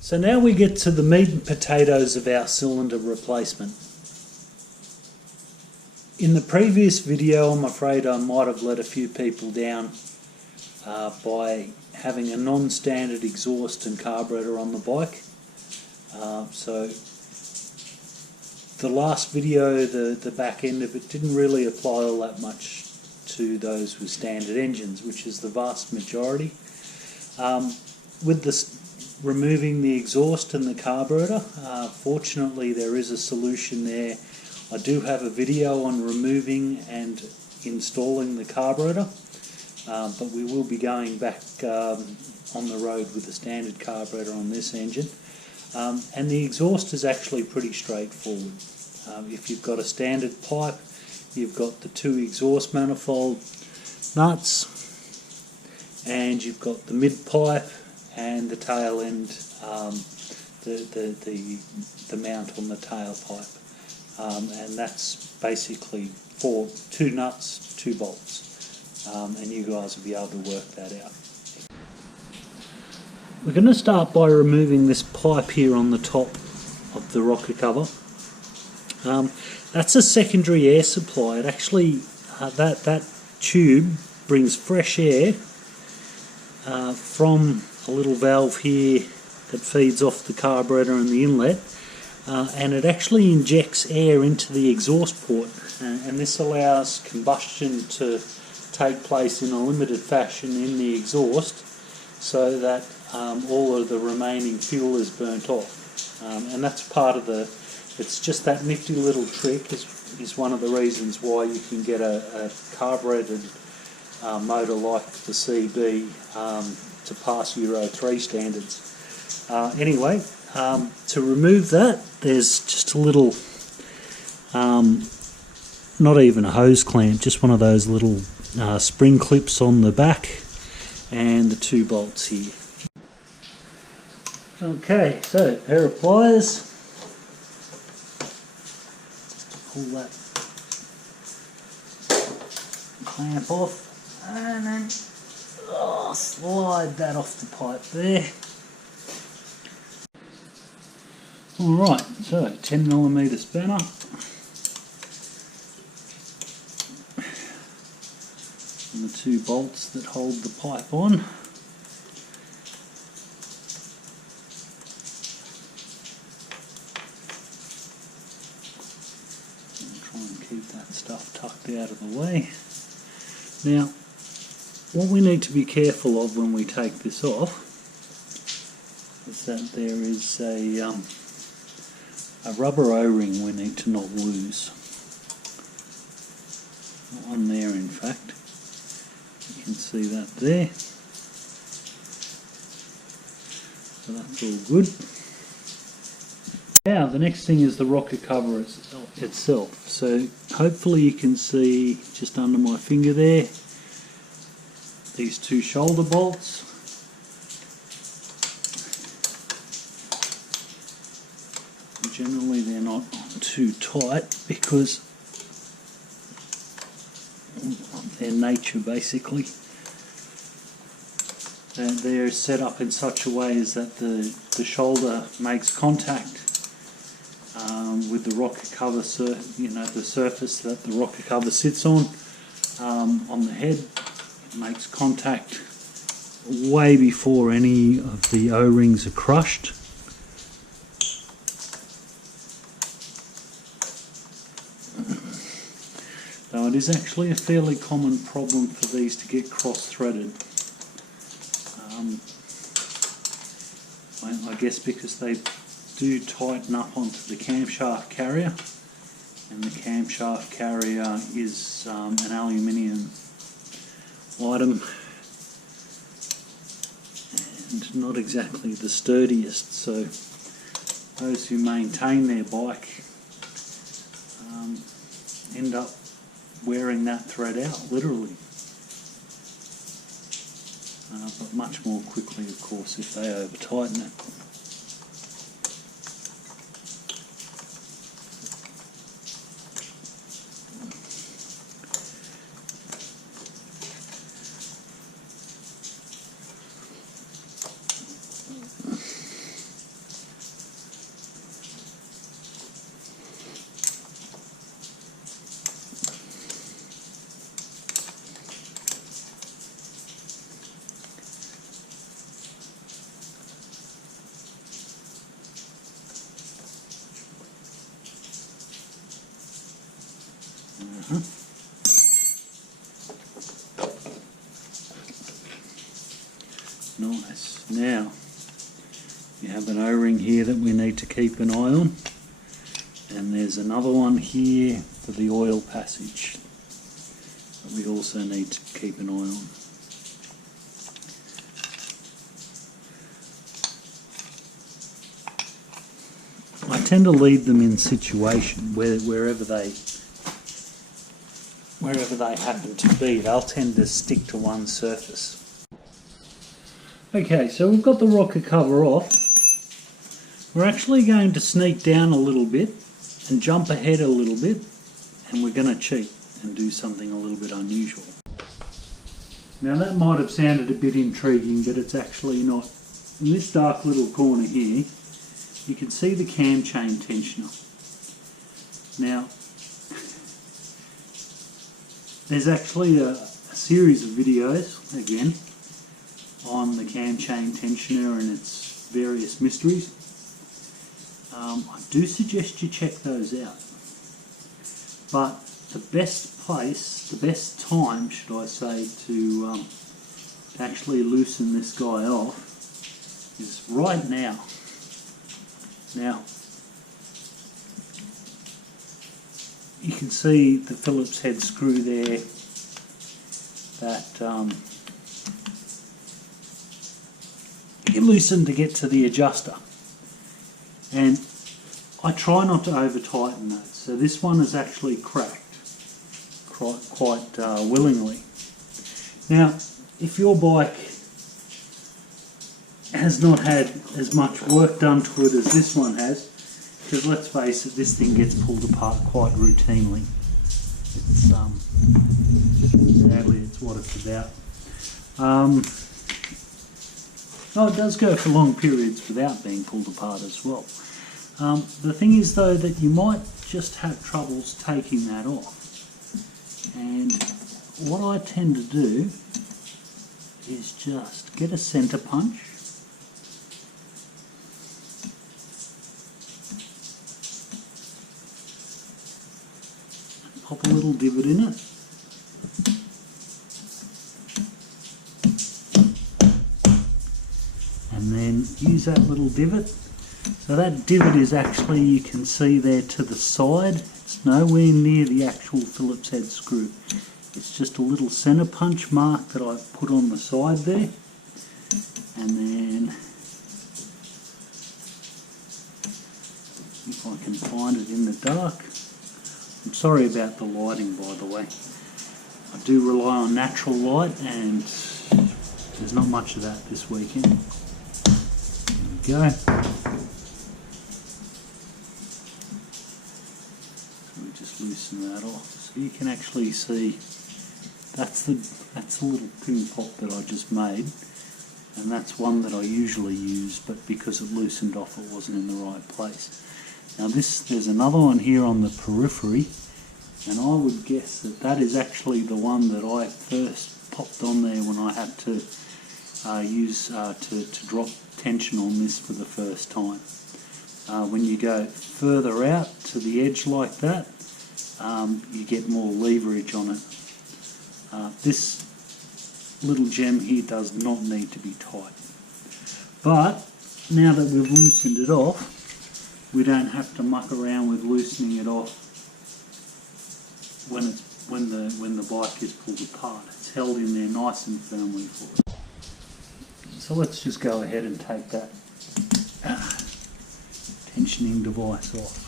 So now we get to the meat and potatoes of our cylinder replacement. In the previous video, I'm afraid I might have let a few people down by having a non-standard exhaust and carburetor on the bike. So the last video, the back end of it didn't really apply all that much to those with standard engines, which is the vast majority. With removing the exhaust and the carburetor, fortunately there is a solution there. I do have a video on removing and installing the carburetor, but we will be going back on the road with the standard carburetor on this engine. And the exhaust is actually pretty straightforward. If you've got a standard pipe, you've got the two exhaust manifold nuts, and you've got the mid pipe and the tail end, the mount on the tailpipe. And that's basically for 2 nuts, 2 bolts, and you guys will be able to work that out. We're going to start by removing this pipe here on the top of the rocker cover. That's a secondary air supply. It actually, that tube brings fresh air from a little valve here that feeds off the carburetor and the inlet, and it actually injects air into the exhaust port, and this allows combustion to take place in a limited fashion in the exhaust so that all of the remaining fuel is burnt off. And that's part of the, it's just that nifty little trick is one of the reasons why you can get a carbureted motor like the CB to pass Euro 3 standards. Anyway, to remove that, there's just a little, not even a hose clamp, just one of those little spring clips on the back, and the 2 bolts here. Okay, so pair of pliers, pull that clamp off, and then slide that off the pipe there. Alright, so 10mm spanner. And the 2 bolts that hold the pipe on. Try and keep that stuff tucked out of the way. Now, what we need to be careful of when we take this off is that there is a rubber O-ring we need to not lose. One there, in fact. You can see that there. So that's all good. Now the next thing is the rocker cover itself. So hopefully you can see just under my finger there these 2 shoulder bolts. Generally they're not too tight because of their nature basically. They're set up in such a way as that the shoulder makes contact with the rocker cover, the surface that the rocker cover sits on the head. It makes contact way before any of the O-rings are crushed. Now it is actually a fairly common problem for these to get cross-threaded. I guess because they do tighten up onto the camshaft carrier, and the camshaft carrier is an aluminium item and not exactly the sturdiest, so those who maintain their bike end up wearing that thread out, literally. But much more quickly, of course, if they over tighten it. Nice. Now, you have an O-ring here that we need to keep an eye on, and there's another one here for the oil passage that we also need to keep an eye on. I tend to leave them in situation wherever they happen to be. They'll tend to stick to one surface. Okay, so we've got the rocker cover off. We're actually going to sneak down a little bit and jump ahead a little bit, and we're going to cheat and do something a little bit unusual. Now that might have sounded a bit intriguing, but it's actually not. In this dark little corner here, you can see the cam chain tensioner. Now, there's actually a series of videos, again, on the cam chain tensioner and its various mysteries. I do suggest you check those out. But the best place, the best time, should I say, to actually loosen this guy off is right now. Now, you can see the Phillips head screw there that you loosen to get to the adjuster, and I try not to over tighten that, so this one is actually cracked quite willingly. Now, if your bike has not had as much work done to it as this one has, because let's face it, this thing gets pulled apart quite routinely. It's sadly it's what it's about. Oh, it does go for long periods without being pulled apart as well. The thing is though that you might just have troubles taking that off, and what I tend to do is just get a centre punch, pop a little divot in it, and then use that little divot. So that divot is actually, you can see there to the side, it's nowhere near the actual Phillips head screw. It's just a little centre punch mark that I've put on the side there, and then if I can find it in the dark. I'm sorry about the lighting, by the way. I do rely on natural light, and there's not much of that this weekend. There we go. So we just loosen that off, so you can actually see that's the little pin pop that I just made, and that's one that I usually use, but because it loosened off, it wasn't in the right place. Now there's another one here on the periphery, and I would guess that that is actually the one that I first popped on there when I had to use to drop tension on this for the first time. When you go further out to the edge like that, you get more leverage on it. This little gem here does not need to be tight. But now that we've loosened it off, we don't have to muck around with loosening it off when the bike is pulled apart. It's held in there nice and firmly for it. So let's just go ahead and take that tensioning device off.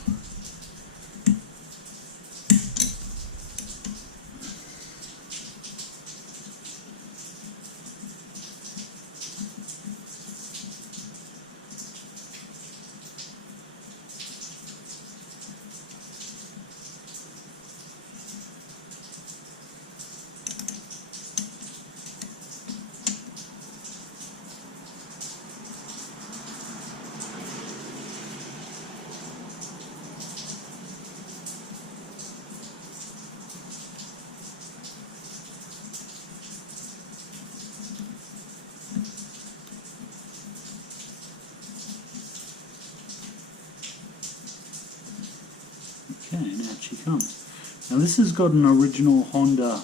Okay, and out she comes. Now this has got an original Honda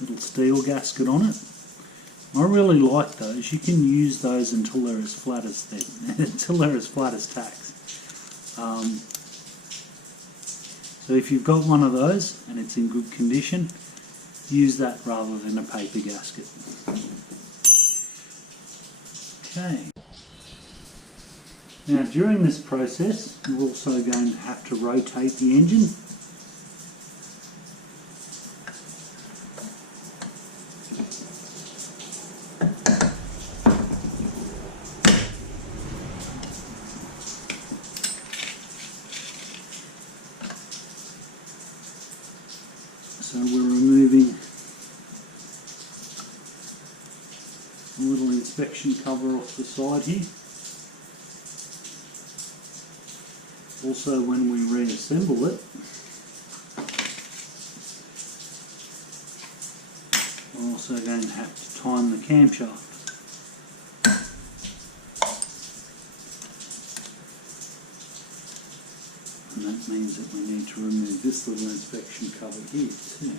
little steel gasket on it. I really like those. You can use those until they're as flat as tacks. So if you've got one of those and it's in good condition, use that rather than a paper gasket. Okay. Now during this process, you're also going to have to rotate the engine. So we're removing a little inspection cover off the side here. Also, when we reassemble it, we're also going to have to time the camshaft. And that means that we need to remove this little inspection cover here too.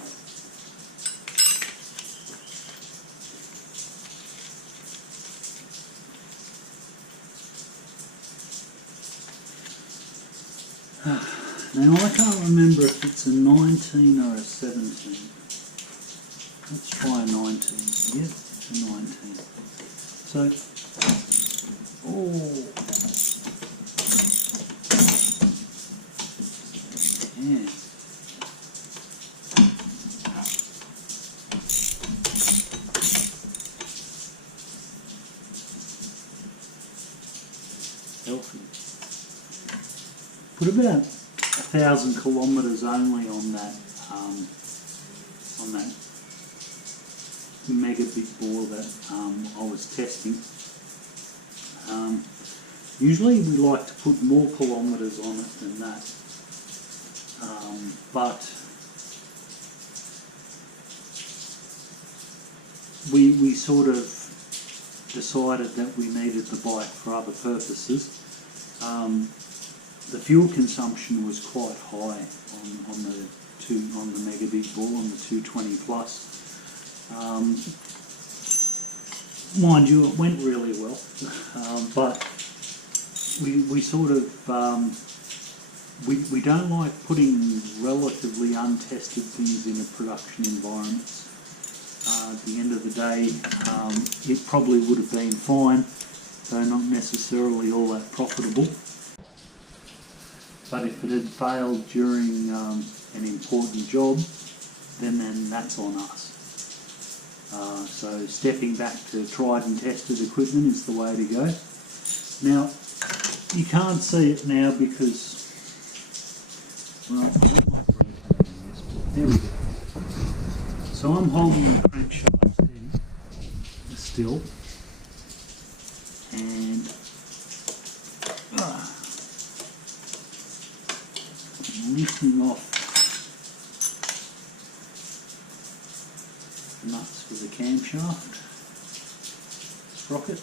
Now I can't remember if it's a 19 or a 17. Let's try a 19. Yep, it's a 19. So, yeah. Healthy. Put about 1,000 kilometres only on that mega big bore that I was testing. Usually we like to put more kilometres on it than that, but we sort of decided that we needed the bike for other purposes. The fuel consumption was quite high on the mega big bore, on the 220 plus. Mind you, it went really well, but we sort of we don't like putting relatively untested things in a production environment. At the end of the day, it probably would have been fine, though not necessarily all that profitable. But if it had failed during an important job, then that's on us. So stepping back to tried and tested equipment is the way to go. Now, you can't see it now because, well, I don't like rotating this, but there we go. So I'm holding the crankshaft steady, still, and lifting off the nuts for the camshaft sprocket.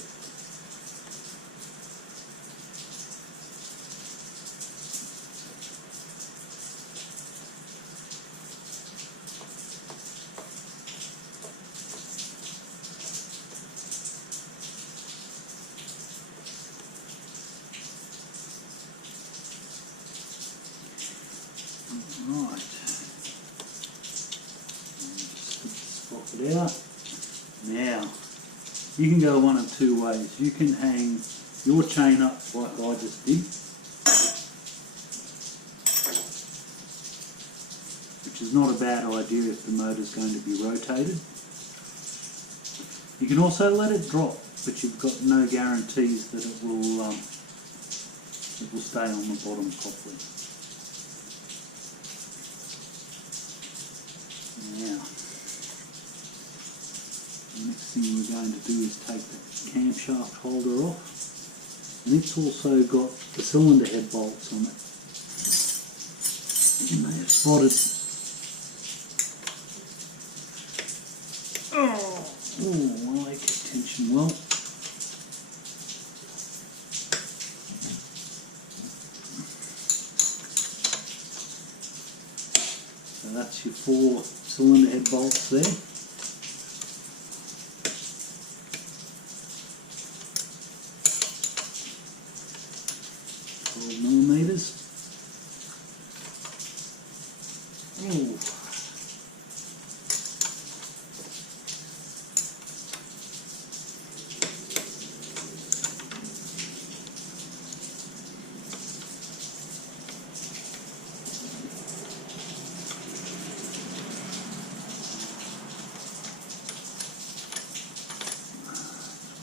Right, just stick the sprocket out. Now, you can go one of two ways. You can hang your chain up like I just did, which is not a bad idea if the motor's going to be rotated. You can also let it drop, but you've got no guarantees that it will stay on the bottom properly. Now, the next thing we're going to do is take the camshaft holder off, and it's also got the cylinder head bolts on it. And they are spotted. Oh, well, they keep tension well. So 4 cylinder head bolts there. 12mm. Ooh.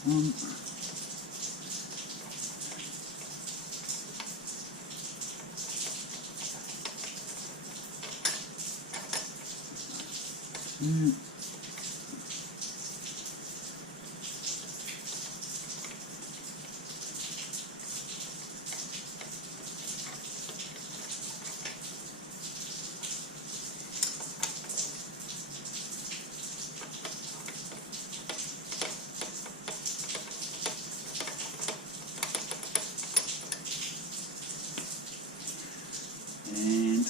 One. Two. And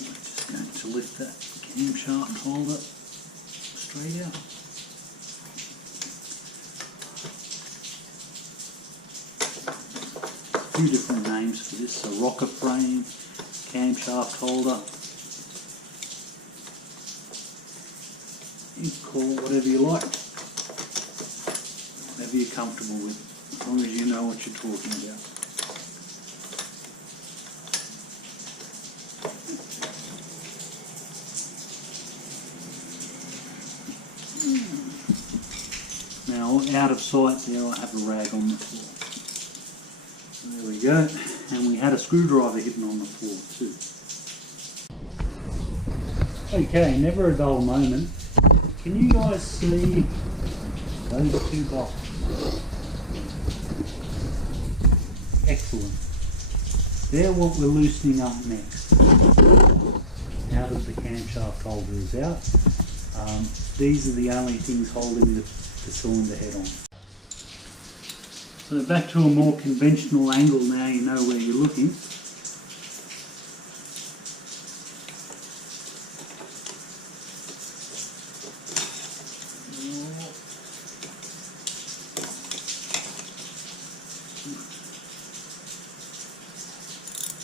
we're just going to lift that camshaft holder straight out. Two different names for this, a rocker frame, camshaft holder. You can call it whatever you like, whatever you're comfortable with, as long as you know what you're talking about. Now, out of sight there, I have a rag on the floor. So there we go. And we had a screwdriver hidden on the floor too. Okay, never a dull moment. Can you guys see those two bolts? Excellent. They're what we're loosening up next. Now that the camshaft holder is out, these are the only things holding the cylinder head on. So back to a more conventional angle now you know where you're looking.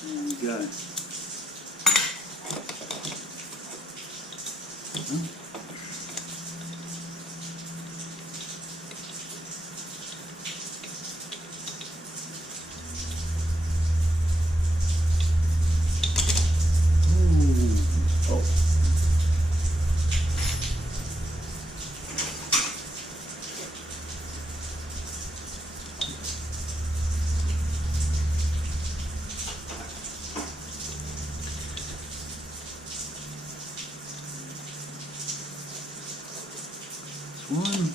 There we go. One.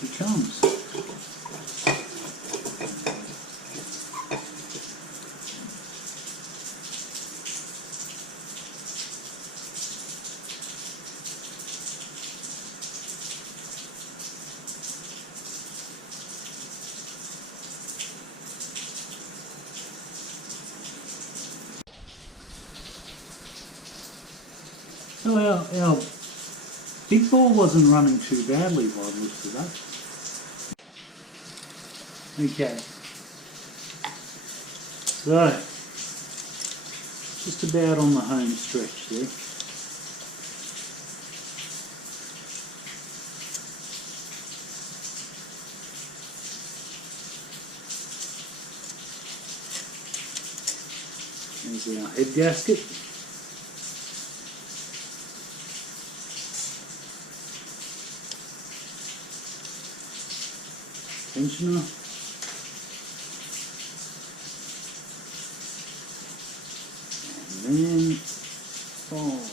She comes. So our big ball wasn't running too badly by the looks of that. Okay, so just about on the home stretch there. There's our head gasket. tensioner. And then, oh.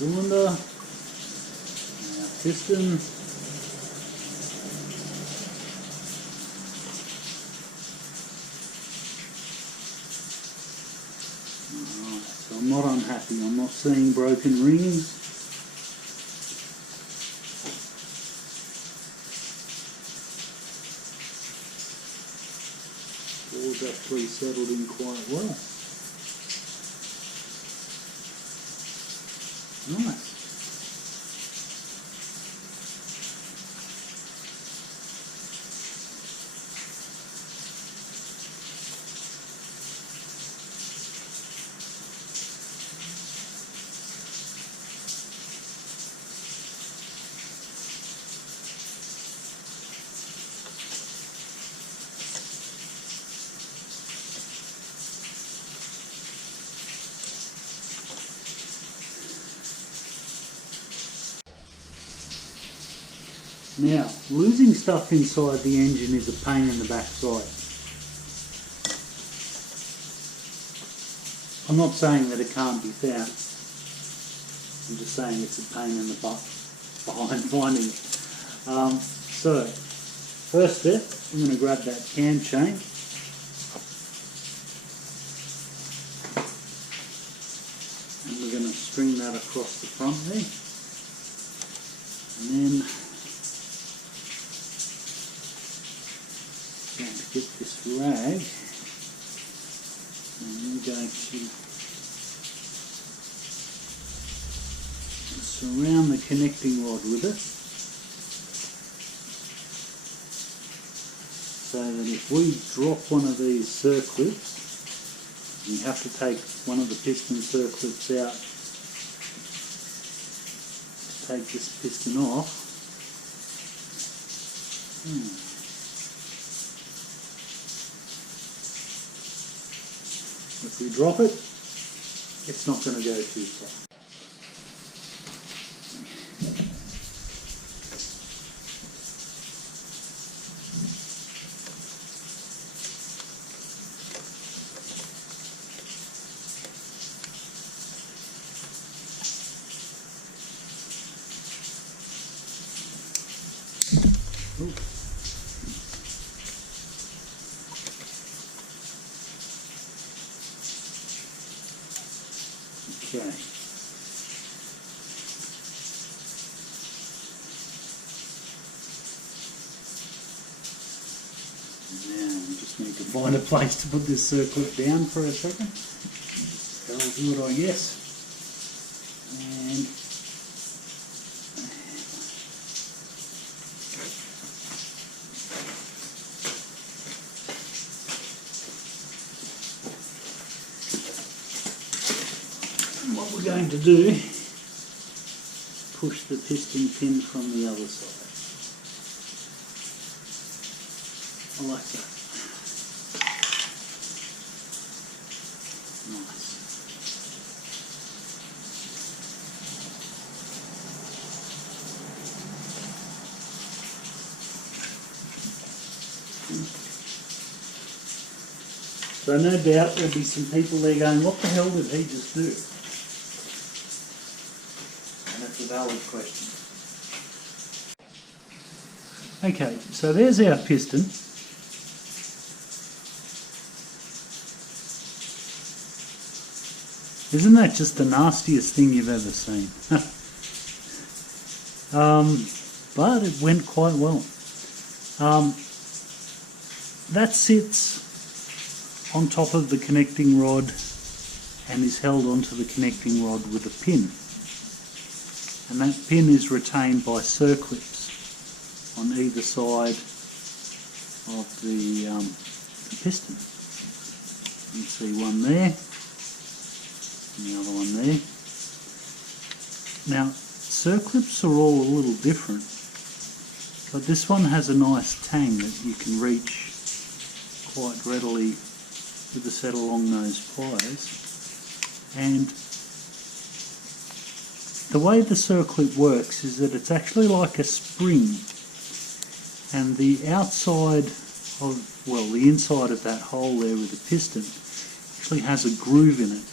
Cylinder, our piston, alright, so I'm not unhappy, I'm not seeing broken rings. All's actually settled in quite well. Nice. Now, losing stuff inside the engine is a pain in the backside. I'm not saying that it can't be found. I'm just saying it's a pain in the butt behind finding it. So, first step, I'm going to grab that cam chain. And we're going to string that across the front there. And then get this rag, and we're going to surround the connecting rod with it, so that if we drop one of these circlips, you have to take one of the piston circlips out to take this piston off. If we drop it, it's not going to go too far. Ooh. Okay. Now we just need to find a place to put this circlip down for a second. That'll do it, I guess. And what we're going to do, push the piston pin from the other side. I like that. Nice. So no doubt there'll be some people there going, what the hell did he just do? And it's a valid question. Okay, so there's our piston. Isn't that just the nastiest thing you've ever seen? But it went quite well. That sits on top of the connecting rod and is held onto the connecting rod with a pin. And that pin is retained by circlips on either side of the piston. You can see one there. And the other one there. Now, circlips are all a little different, but this one has a nice tang that you can reach quite readily with a set along those pliers. And the way the circlip works is that it's actually like a spring, and the outside of, well, the inside of that hole there with the piston actually has a groove in it,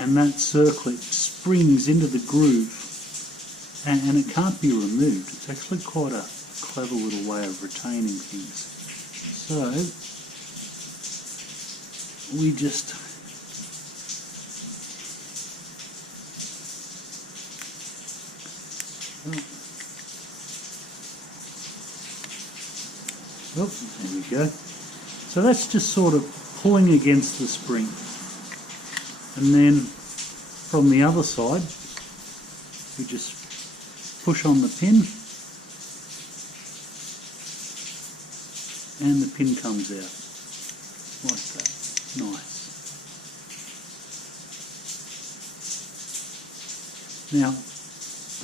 and that circlip springs into the groove, and it can't be removed. It's actually quite a clever little way of retaining things. So we just oh, there we go. So that's just sort of pulling against the spring, and then from the other side we just push on the pin, and the pin comes out like that. Nice. Now,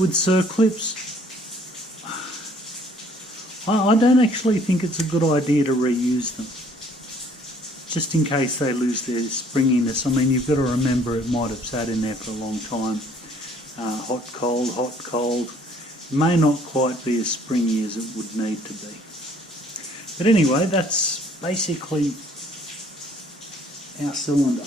with circlips, I don't actually think it's a good idea to reuse them, just in case they lose their springiness. I mean, you've got to remember it might have sat in there for a long time. Hot, cold, hot, cold. It may not quite be as springy as it would need to be. But anyway, that's basically our cylinder.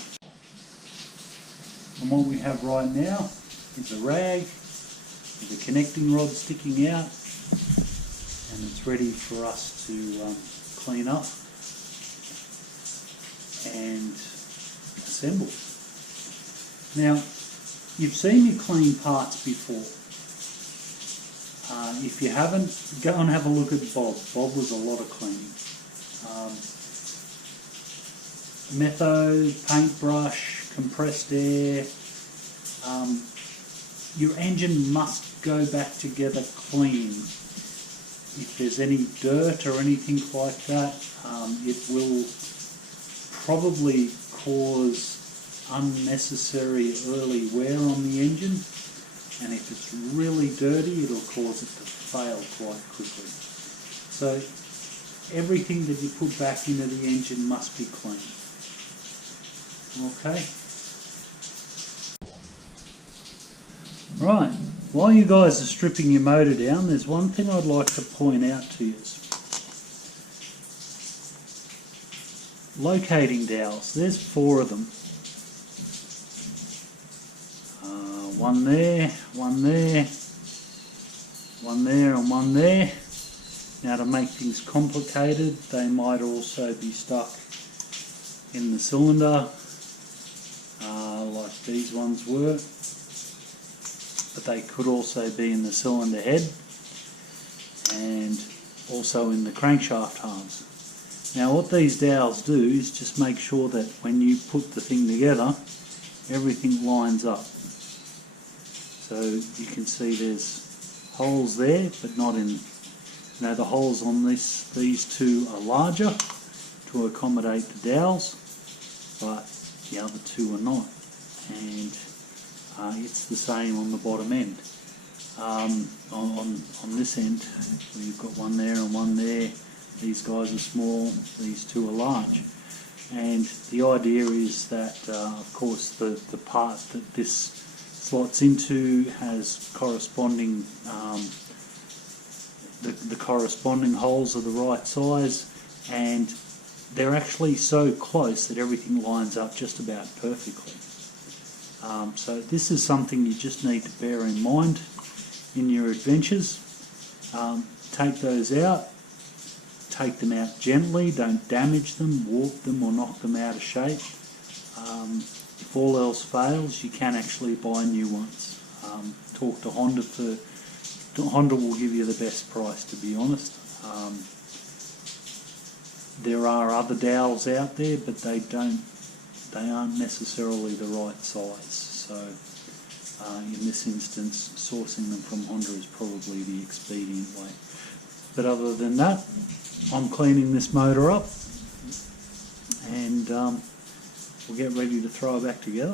And what we have right now is a rag with a connecting rod sticking out, and it's ready for us to clean up and assemble. Now, you've seen me clean parts before. If you haven't, go and have a look at Bob. Bob was a lot of cleaning. Methode, paintbrush, compressed air. Your engine must go back together clean. If there's any dirt or anything like that, it will probably cause unnecessary early wear on the engine, and if it's really dirty, it'll cause it to fail quite quickly. So everything that you put back into the engine must be clean. Okay? Right, while you guys are stripping your motor down, there's one thing I'd like to point out to you. Locating dowels, there's 4 of them. One there, one there, one there, and one there. Now, to make things complicated, they might also be stuck in the cylinder, like these ones were, but they could also be in the cylinder head and also in the crankshaft halves. Now, what these dowels do is just make sure that when you put the thing together, everything lines up. So you can see there's holes there, but not in, the holes on these 2 are larger to accommodate the dowels, but the other 2 are not. And it's the same on the bottom end. On this end, where you've got one there and one there, these guys are small, these 2 are large. And the idea is that, of course, the part that this slots into has corresponding, the corresponding holes are the right size, and they're actually so close that everything lines up just about perfectly. So this is something you just need to bear in mind in your adventures. Take those out, take them out gently, don't damage them, warp them or knock them out of shape. If all else fails, you can actually buy new ones. Talk to Honda Honda will give you the best price, to be honest. There are other dowels out there, but they aren't necessarily the right size. So in this instance, sourcing them from Honda is probably the expedient way. But other than that, I'm cleaning this motor up, and we'll get ready to throw it back together.